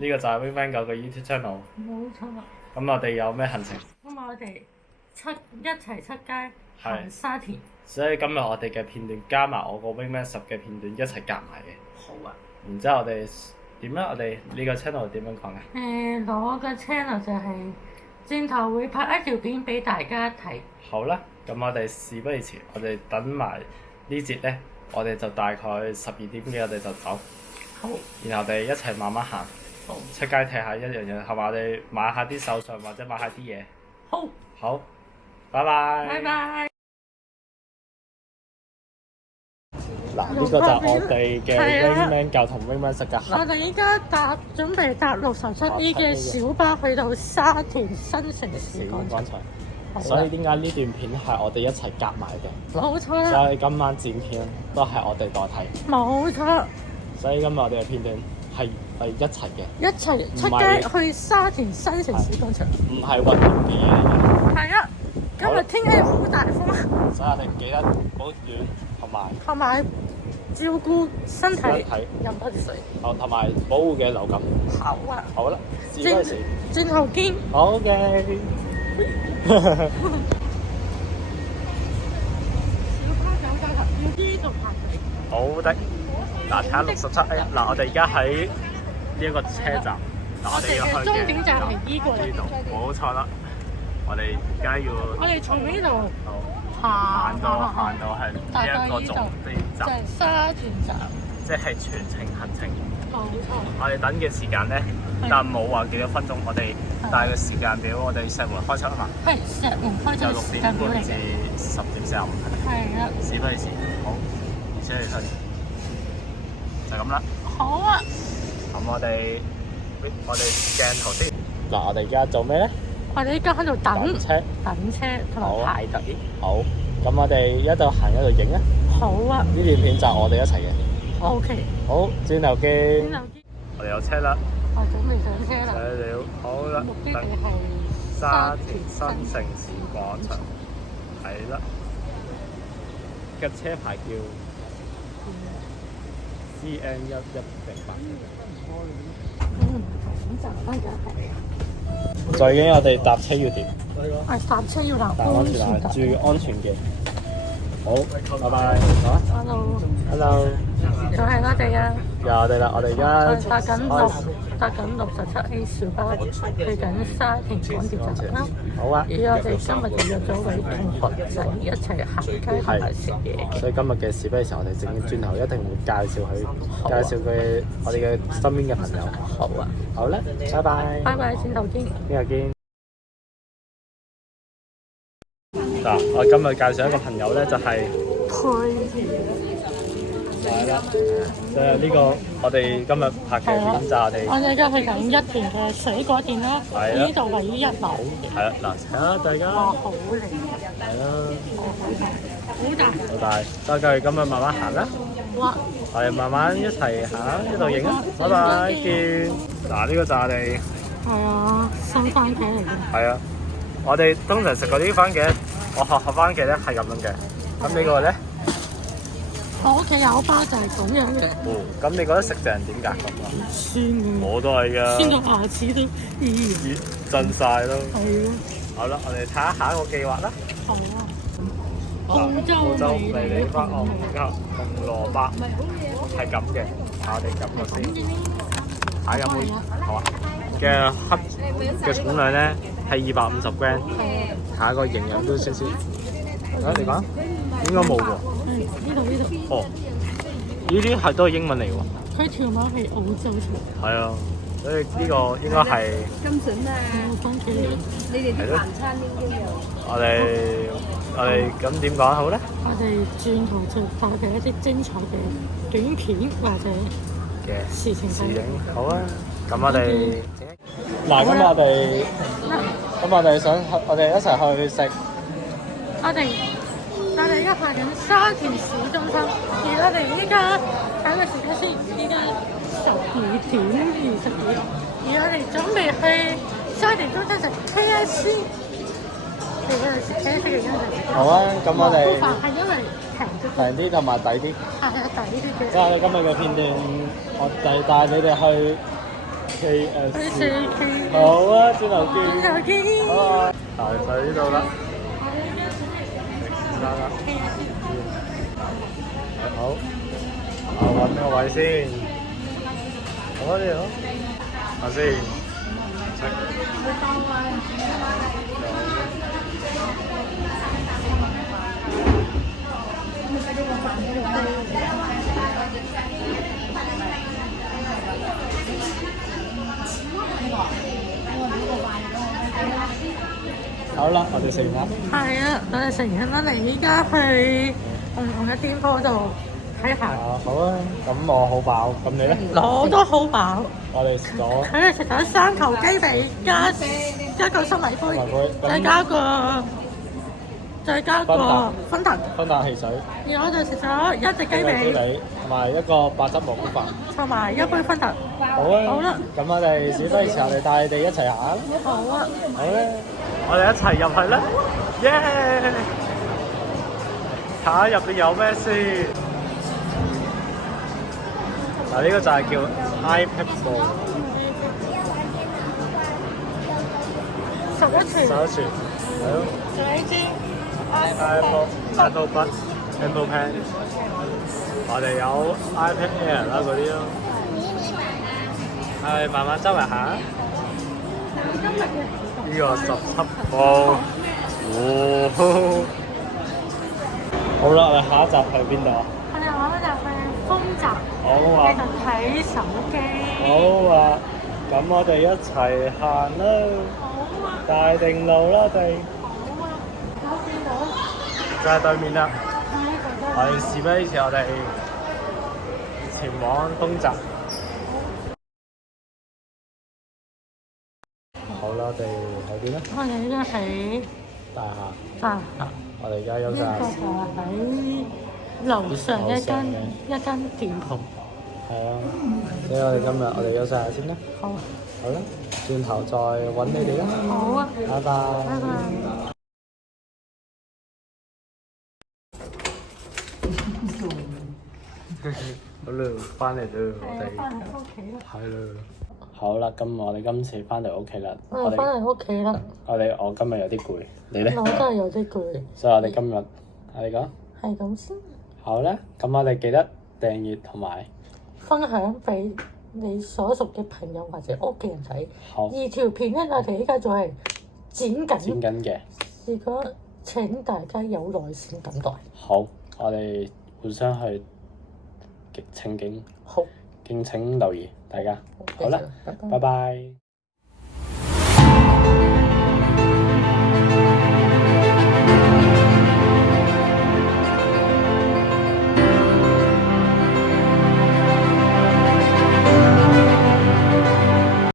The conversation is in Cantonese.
呢個就係 Wingman 狗嘅 YouTube channel。冇錯。咁我哋有咩行程？咁我哋一齊出街行沙田。所以今日我哋嘅片段加埋我個 Wingman 10嘅片段一齊夾埋嘅。好啊。然之後我哋點咧？我哋呢個 channel 點樣講嘅？我個 channel 就係轉頭會拍一條片俾大家睇。好啦，咁我哋事不宜遲，我哋等埋呢節咧，我哋就大概12點幾我哋就走。好。然後我哋一齊慢慢行。好。出街睇下一樣嘢，係嘛？我哋買下啲手信或者買下啲嘢。好。好，拜拜。拜拜。嗱，呢個就係我哋嘅 Wingman 狗同 Wingman 10嘅我哋依家準備搭67A 嘅小巴去到沙田新城市廣場。所以點解呢段片係我哋一齊夾埋嘅？冇錯啦。所以今晚剪片都係我哋代替。冇錯。所以今日我哋嘅片段係一齊嘅。一齊出街去沙田新城市廣場。唔係運動嘅嘢嚟嘅。係啊，今日天氣好大風。所以我哋唔記得保暖同埋照顧身體，飲多啲水。好，同埋保護嘅流感。好啊。好啦，事不宜遲，轉頭見。好嘅。小巴走走頭，要呢度行嚟。好的。嗱，睇下67A。嗱，我哋而家喺呢一個車站。嗱，我哋要去嘅終點站係呢個呢度，冇錯啦。我哋而家要。我哋從呢度行到係呢一個總站，就係沙田站，即係全程行程。冇錯。我哋等嘅時間咧，但冇話幾多分鐘。我哋帶個時間表，我哋石門開出啊嘛。係石門開出就6點半至10點45分。係啊。事不宜遲，好，而且你睇，就咁啦。好啊。咁我哋鏡頭先。嗱，我哋而家做咩咧？我哋依家喺度等車同埋排隊。好，咁我哋一度行一度影啊。好啊。呢段片就我哋一齊嘅。OK。好，轉頭見。轉頭見。我哋有車啦。我準備上車啦。上了，好啦。目的地係沙田新城市廣場。係啦。嘅車牌叫CN1108。咁就翻咗係。最緊要我哋搭車要點？搭車要搭安全帶，注意安全嘅。好，拜拜。Hello。Hello。就係我哋啊。又我哋啦，我哋而家搭緊67A 小巴去緊沙田港鐵站啦。好啊。而我哋今日就約咗位同學仔一齊行街同埋食嘢。所以今日嘅事不宜遲，我哋轉頭一定會介紹我哋嘅身邊嘅朋友。好啊。好啦，拜拜。拜拜，轉頭見。邊度見？嗱，我今日介紹一個朋友咧，就係係啦，呢個我哋今日拍嘅片就係我哋而家去緊一田嘅水果店啦，呢度位於1樓。係啦，嗱，睇下大家。哇，好靚！係啦。好大。好大，再繼續今日慢慢行啦。哇！我哋慢慢一齊行，一度影啊！拜拜，見。嗱，呢個就係我哋。係啊，新番茄嚟嘅。係啊，我哋通常食嗰啲番茄，我學番茄咧係咁樣嘅。咁你嗰個咧？我屋企有包就係咁樣嘅。哦，咁你覺得食成點㗎？酸嘅。我都係㗎。酸到牙齒都震晒咯。係咯。好啦，我哋睇下下一個計劃啦。好啊。澳洲迷你紅蘿蔔係咁嘅，我哋咁個先。睇下有冇？好啊。嘅黑嘅重量咧係250 gram，下一個營養都少少。你講，應該冇喎。呢度。哦，呢啲都係英文嚟喎。佢條碼係澳洲出。係啊，所以呢個應該係。金筍啊！你哋啲晚餐應該有。我哋咁點講好咧？我哋轉頭就拍嘅一啲精彩嘅短片或者嘅事情影。好啊，咁我哋嗱，咁我哋想我哋一齊去食。我哋依家行緊沙田市中心，而我哋依家睇個時間先，依家12點22，而我哋準備去沙田中心食 KFC。好啊，咁我哋係因為平啲同埋抵啲。係抵啲嘅。即係今日嘅片段，我就帶你哋去 KFC。好啊，轉頭見。轉頭見。好啊，就呢度啦。食啦。好，揾個位先。好啊，你好。下先。好啦，我哋食完啦。係啊，我哋食完啦，嚟依家去唔同嘅店鋪度睇下。好啊，咁我好飽，咁你咧？我都好飽。我哋食咗。佢哋食咗3球雞髀加個生米杯，再加個芬達汽水。然後我就食咗1隻雞髀，同埋一個白汁蘑菇飯，同埋1杯芬達。好啊。好啦，咁我哋事不宜遲，我哋帶你哋一齊行。好啊。好咧，我哋一齊入去啦！耶！睇下入邊有咩先。嗱，呢個就係叫 iPad Pro 11寸，係咯。仲有呢支 Apple Bud Apple Pen， 我哋有 iPad Air 啦嗰啲咯。係慢慢周圍行。呢個17磅。好啦，我哋下一集去邊度啊？我哋下一集去豐澤，好啊。繼續睇手機。好啊，咁我哋一齊行啦。好啊。大定路啦，我哋。好啊。我見到。就係對面啦。我哋事不宜遲，我哋前往豐澤。好啦，我哋喺邊咧？我哋依家喺大廈。大廈。我哋而家休息下。呢個就喺樓上一間店鋪。係啊，所以我哋休息下先啦。好。好啦，轉頭再揾你哋啦。好啊。拜拜。拜拜。好啦，翻嚟啦，我哋。翻嚟屋企啦。係啦。好啦，咁我哋今次翻嚟屋企啦。我哋翻嚟屋企啦。我今日有啲攰，你咧？我真係有啲攰。所以我哋今日你講。係咁先。好啦，咁我哋記得訂閱同埋分享俾你所屬嘅朋友或者屋企人睇。好。而條片咧，我哋依家仲係剪緊嘅。如果請大家有耐心等待。好，我哋互相去請敬。好。敬請留意，大家。好啦，拜拜。拜拜。